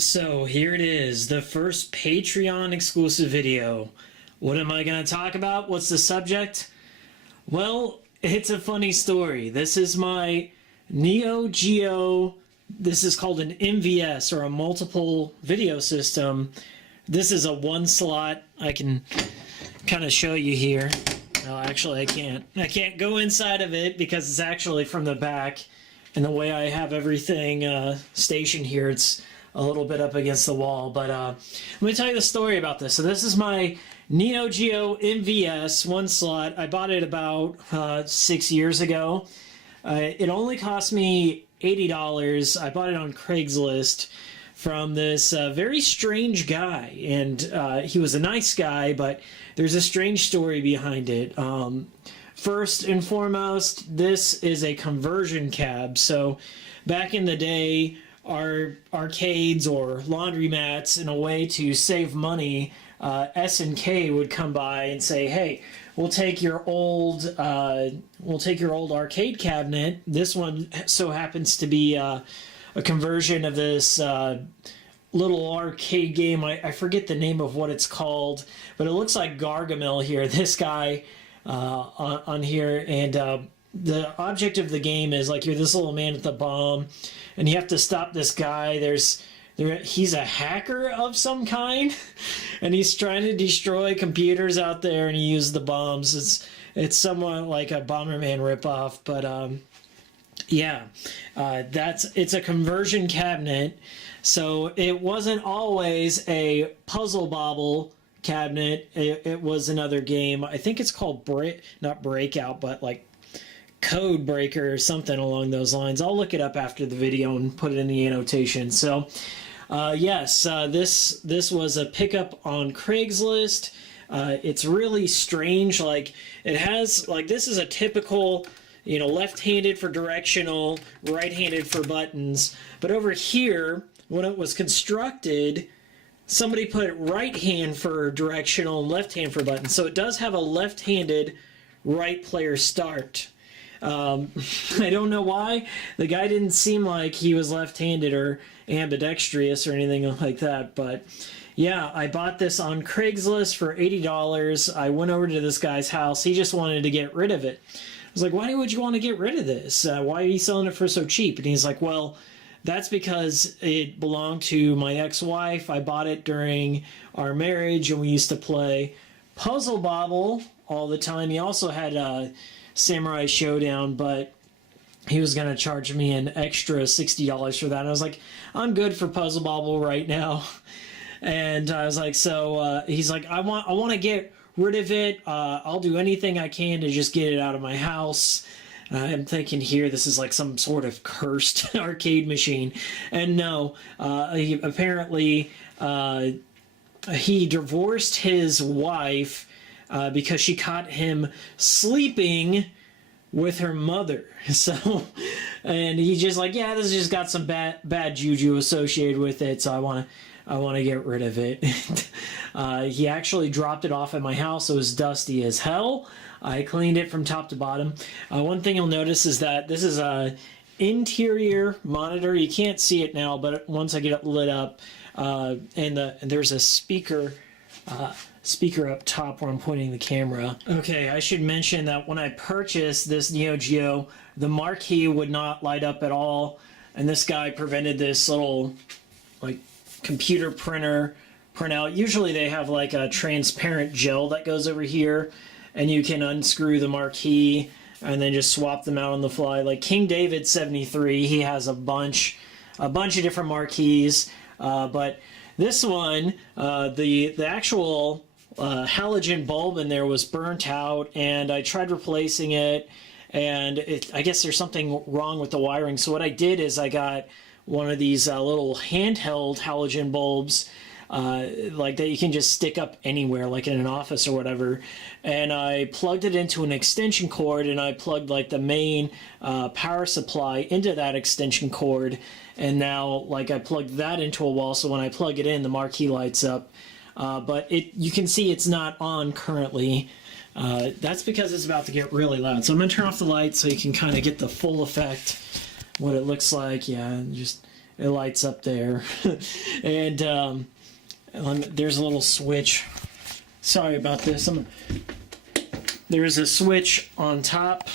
So here it is, the first Patreon exclusive video. What am I going to talk about? What's the subject? Well, it's a funny story. This is my Neo Geo, this is called an MVS, or a multiple video system. This is a one slot. I can kind of show you here. No, actually I can't. I can't go inside of it because it's actually from the back. And the way I have everything stationed here, it's a little bit up against the wall. But let me tell you the story about this. So this is my Neo Geo MVS, one slot. I bought it about 6 years ago. It only cost me $80. I bought it on Craigslist from this very strange guy. And he was a nice guy, but there's a strange story behind it. First and foremost, this is a conversion cab. So back in the day, our arcades or laundromats, in a way to save money, S&K would come by and say, "Hey, we'll take your old arcade cabinet. This one so happens to be a conversion of this little arcade game. I forget the name of what it's called, but it looks like Gargamel here. This guy on here, and the object of the game is like you're this little man with a bomb, and you have to stop this guy. He's a hacker of some kind, and he's trying to destroy computers out there, and he uses the bombs. It's somewhat like a Bomberman ripoff, but yeah, it's a conversion cabinet. So it wasn't always a puzzle bobble cabinet. It was another game. I think it's called not Breakout, but like Code Breaker or something along those lines. I'll look it up after the video and put it in the annotation. So yes, this was a pickup on Craigslist. It's really strange. Like it has, like, this is a typical, left-handed for directional, right-handed for buttons. But over here, when it was constructed, somebody put right hand for directional and left hand for buttons. So it does have a left-handed right player start. I don't know why. The guy didn't seem like he was left-handed or ambidextrous or anything like that. But yeah, I bought this on Craigslist for $80. I went over to this guy's house. He just wanted to get rid of it. I was like, why would you want to get rid of this? Why are you selling it for so cheap? And he's like, well, that's because it belonged to my ex-wife. I bought it during our marriage, and we used to play Puzzle Bobble all the time. He also had Samurai Showdown, but he was going to charge me an extra $60 for that. And I was like, I'm good for Puzzle Bobble right now. And I was like, so he's like, I want to get rid of it. I'll do anything I can to just get it out of my house. I'm thinking here this is like some sort of cursed arcade machine. And no, apparently he divorced his wife because she caught him sleeping with her mother. So, and he just like, yeah, this has just got some bad juju associated with it, so I want to get rid of it. He actually dropped it off at my house. It was dusty as hell. I cleaned it from top to bottom. One thing you'll notice is that this is a interior monitor. You can't see it now, but once I get it lit up, and there's a speaker up top where I'm pointing the camera. Okay, I should mention that when I purchased this Neo Geo, the marquee would not light up at all, and this guy prevented this little like computer printout. Usually they have like a transparent gel that goes over here, and you can unscrew the marquee and then just swap them out on the fly. Like King David 73, he has a bunch of different marquees, but this one, the actual halogen bulb in there was burnt out, and I tried replacing it, and I guess there's something wrong with the wiring. So what I did is I got one of these little handheld halogen bulbs, like that you can just stick up anywhere, like in an office or whatever, and I plugged it into an extension cord, and I plugged like the main power supply into that extension cord, and now like I plugged that into a wall, so when I plug it in, the marquee lights up, but you can see it's not on currently. That's because it's about to get really loud. So I'm going to turn off the lights so you can kind of get the full effect, what it looks like. Yeah, just It lights up there. And there's a little switch. Sorry about this. There is a switch on top.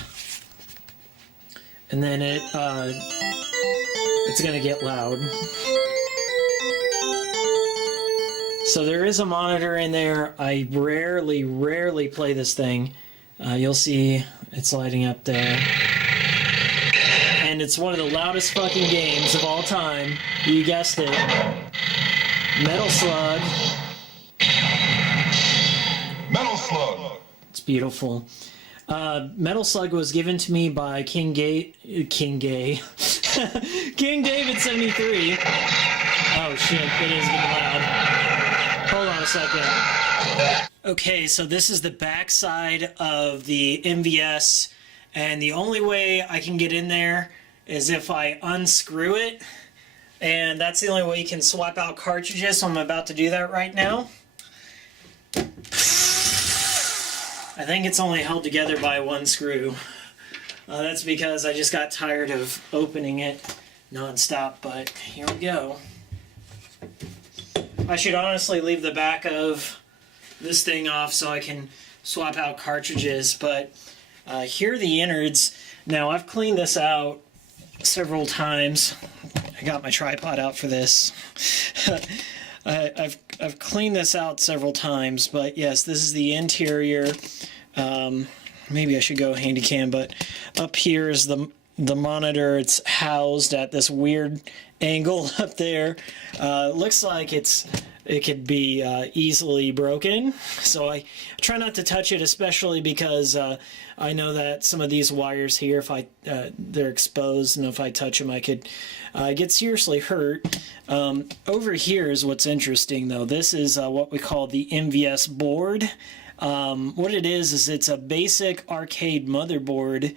And then it's gonna get loud. So there is a monitor in there. I rarely play this thing. You'll see it's lighting up there. And it's one of the loudest fucking games of all time. You guessed it. Metal Slug. Metal Slug. It's beautiful. Metal Slug was given to me by King David 73. Oh shit, it is getting loud. Hold on a second. Okay, so this is the back side of the MVS, and the only way I can get in there is if I unscrew it, and that's the only way you can swap out cartridges, so I'm about to do that right now. I think it's only held together by one screw. That's because I just got tired of opening it non-stop, but here we go. I should honestly leave the back of this thing off so I can swap out cartridges, but here are the innards. Now, I've cleaned this out several times. I got my tripod out for this. I've cleaned this out several times, but yes, this is the interior. Maybe I should go handy cam, but up here is the monitor. It's housed at this weird angle up there. Looks like it could be easily broken, so I try not to touch it, especially because I know that some of these wires here, if they're exposed, and if I touch them, I could get seriously hurt. Over here is what's interesting, though. This is what we call the MVS board. What it is it's a basic arcade motherboard,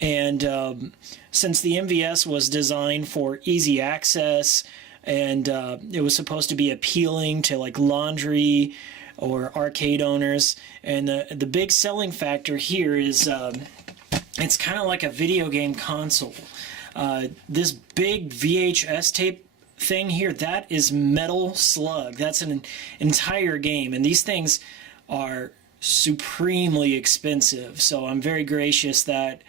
and since the MVS was designed for easy access, and it was supposed to be appealing to like laundry or arcade owners, and the big selling factor here is it's kind of like a video game console. This big VHS tape thing here, that is Metal Slug. That's an entire game, and these things are supremely expensive, so I'm very gracious that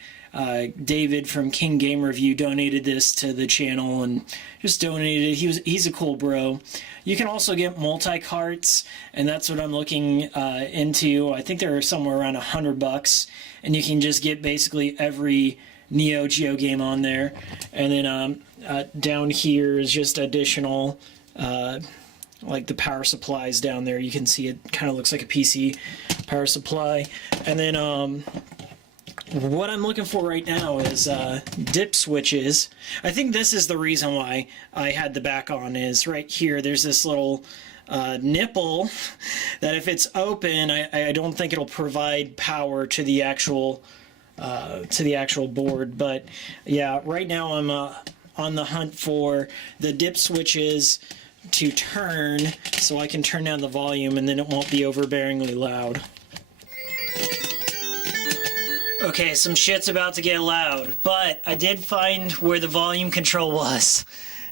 David from King Game Review donated this to the channel, and just donated it. He's a cool bro. You can also get multi-carts, and that's what I'm looking into. I think they're somewhere around $100, and you can just get basically every Neo Geo game on there. And then down here is just additional like the power supplies down there. You can see it kind of looks like a PC power supply. And then what I'm looking for right now is dip switches. I think this is the reason why I had the back on, is right here there's this little nipple that if it's open, I don't think it'll provide power to the actual board. But yeah, right now I'm on the hunt for the dip switches to turn, so I can turn down the volume and then it won't be overbearingly loud. Okay, some shit's about to get loud, but I did find where the volume control was.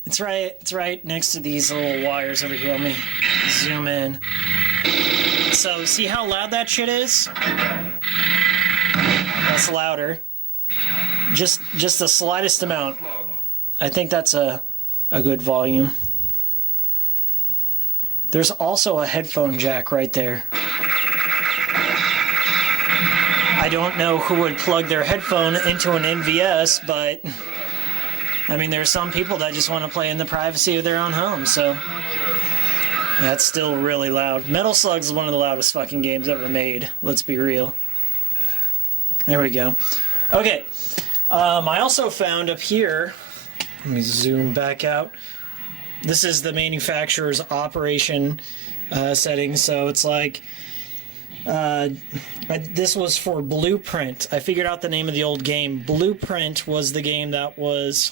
It's right next to these little wires over here. Let me zoom in. So, see how loud that shit is? That's louder. Just the slightest amount. I think that's a good volume. There's also a headphone jack right there. I don't know who would plug their headphone into an MVS, but I mean, there are some people that just want to play in the privacy of their own home, so that's still really loud. Metal Slug is one of the loudest fucking games ever made, let's be real. There we go. Okay, I also found up here, let me zoom back out. This is the manufacturer's operation settings, so it's like, this was for Blueprint. I figured out the name of the old game. Blueprint was the game that was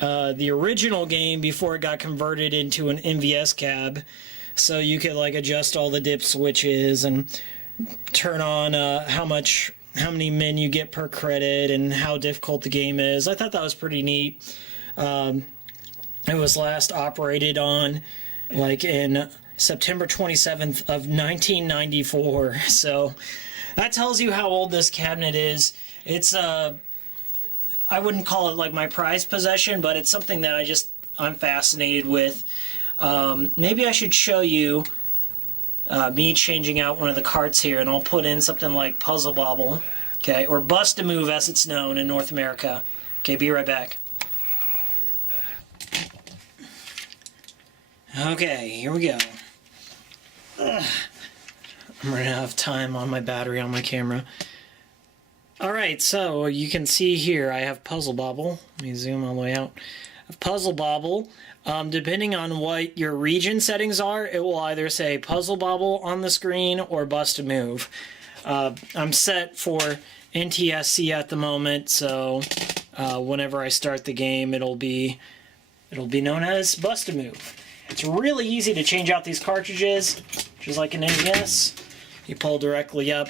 the original game before it got converted into an MVS cab, so you could like adjust all the dip switches and turn on how many men you get per credit and how difficult the game is. I thought that was pretty neat. It was last operated on like in September 27th of 1994. So that tells you how old this cabinet is. It's I wouldn't call it like my prized possession, but it's something that I'm fascinated with. Maybe I should show you me changing out one of the carts here, and I'll put in something like Puzzle Bobble, okay, or Bust a Move as it's known in North America. Okay, be right back. Okay, here we go. Ugh. I'm running out of time on my battery on my camera. Alright, so you can see here I have Puzzle Bobble. Let me zoom all the way out. I have Puzzle Bobble. Depending on what your region settings are, it will either say Puzzle Bobble on the screen or Bust a Move. I'm set for NTSC at the moment, so whenever I start the game, it'll be known as Bust a Move. It's really easy to change out these cartridges, just like an NVS. You pull directly up.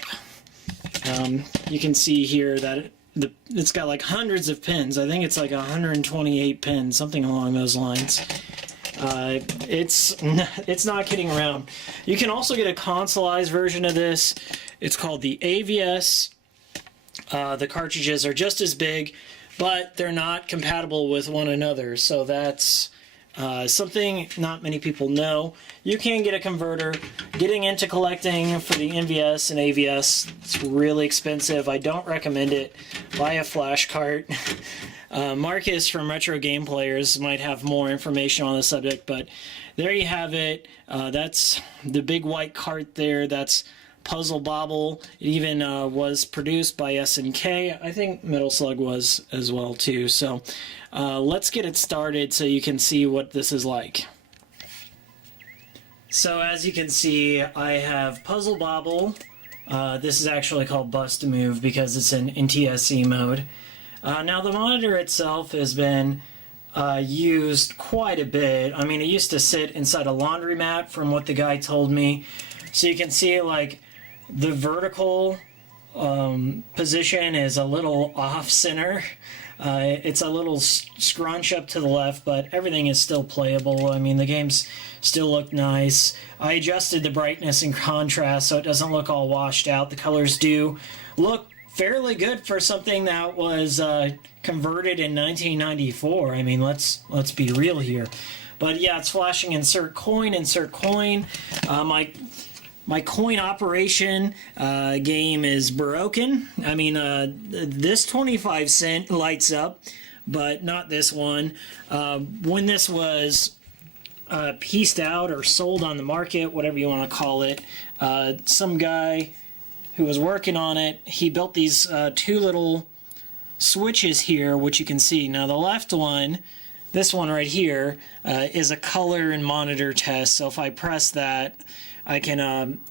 You can see here that it's got like hundreds of pins. I think it's like 128 pins, something along those lines. It's not kidding around. You can also get a consoleized version of this. It's called the AVS. The cartridges are just as big, but they're not compatible with one another, so that's something not many people know. You can get a converter. Getting into collecting for the NVS and AVS, it's really expensive. I don't recommend it. Buy a flash cart. Marcus from Retro Game Players might have more information on the subject, but there you have it. That's the big white cart there. That's Puzzle Bobble. It even was produced by SNK. I think Metal Slug was as well too. So let's get it started so you can see what this is like. So as you can see, I have Puzzle Bobble. This is actually called Bust a Move because it's in NTSC mode. Now the monitor itself has been used quite a bit. I mean, it used to sit inside a laundromat from what the guy told me. So you can see like the vertical position is a little off center. It's a little scrunch up to the left, but everything is still playable. I mean, the games still look nice. I adjusted the brightness and contrast so it doesn't look all washed out. The colors do look fairly good for something that was converted in 1994. I mean, let's be real here. But yeah, it's flashing insert coin, insert coin. My coin operation game is broken. I mean, this 25 cent lights up, but not this one. When this was pieced out or sold on the market, whatever you want to call it, some guy who was working on it, he built these two little switches here, which you can see. Now the left one, this one right here, is a color and monitor test. So if I press that, I can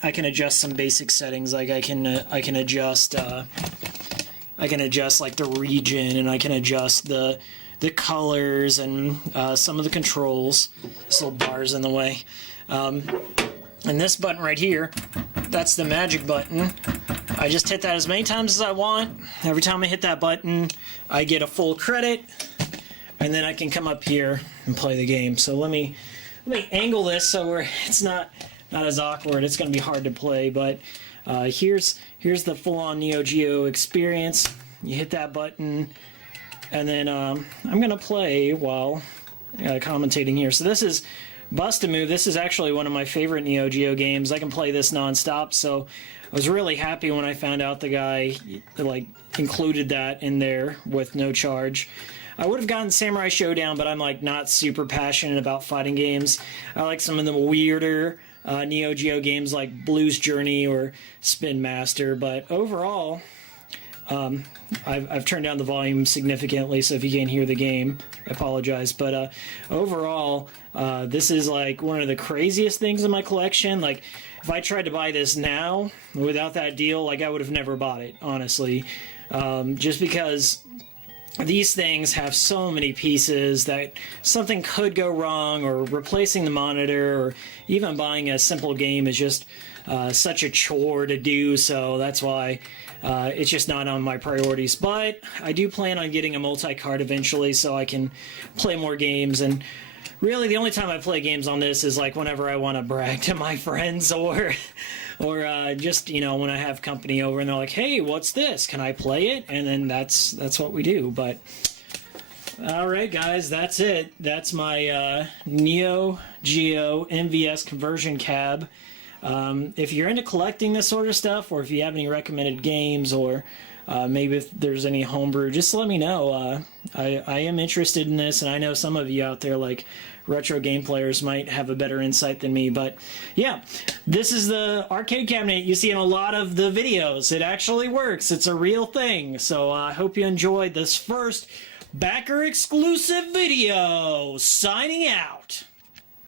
adjust some basic settings. Like I can adjust like the region, and I can adjust the colors and some of the controls. This little bar's in the way. And this button right here, that's the magic button. I just hit that as many times as I want. Every time I hit that button, I get a full credit, and then I can come up here and play the game. So let me angle this so it's not as awkward. It's going to be hard to play, but here's the full-on Neo Geo experience. You hit that button, and then I'm going to play while commentating here. So this is Bust a Move. This is actually one of my favorite Neo Geo games. I can play this non-stop, so I was really happy when I found out the guy like included that in there with no charge. I would have gotten Samurai Showdown, but I'm like not super passionate about fighting games. I like some of the weirder Neo Geo games like Blues Journey or Spin Master, but overall, I've turned down the volume significantly, so if you can't hear the game, I apologize. But overall, this is like one of the craziest things in my collection. Like, if I tried to buy this now without that deal, like I would have never bought it, honestly. Just because these things have so many pieces that something could go wrong, or replacing the monitor, or even buying a simple game is just such a chore to do. So that's why it's just not on my priorities. But I do plan on getting a multi-card eventually so I can play more games. And really the only time I play games on this is like whenever I want to brag to my friends or just, you know, when I have company over and they're like, hey, what's this? Can I play it? And then that's what we do. But all right, guys, that's it. That's my Neo Geo MVS conversion cab. If you're into collecting this sort of stuff, or if you have any recommended games, or maybe if there's any homebrew, just let me know. I am interested in this, and I know some of you out there, like retro game players, might have a better insight than me. But yeah, this is the arcade cabinet you see in a lot of the videos. It actually works. It's a real thing. So I hope you enjoyed this first backer exclusive video. Signing out.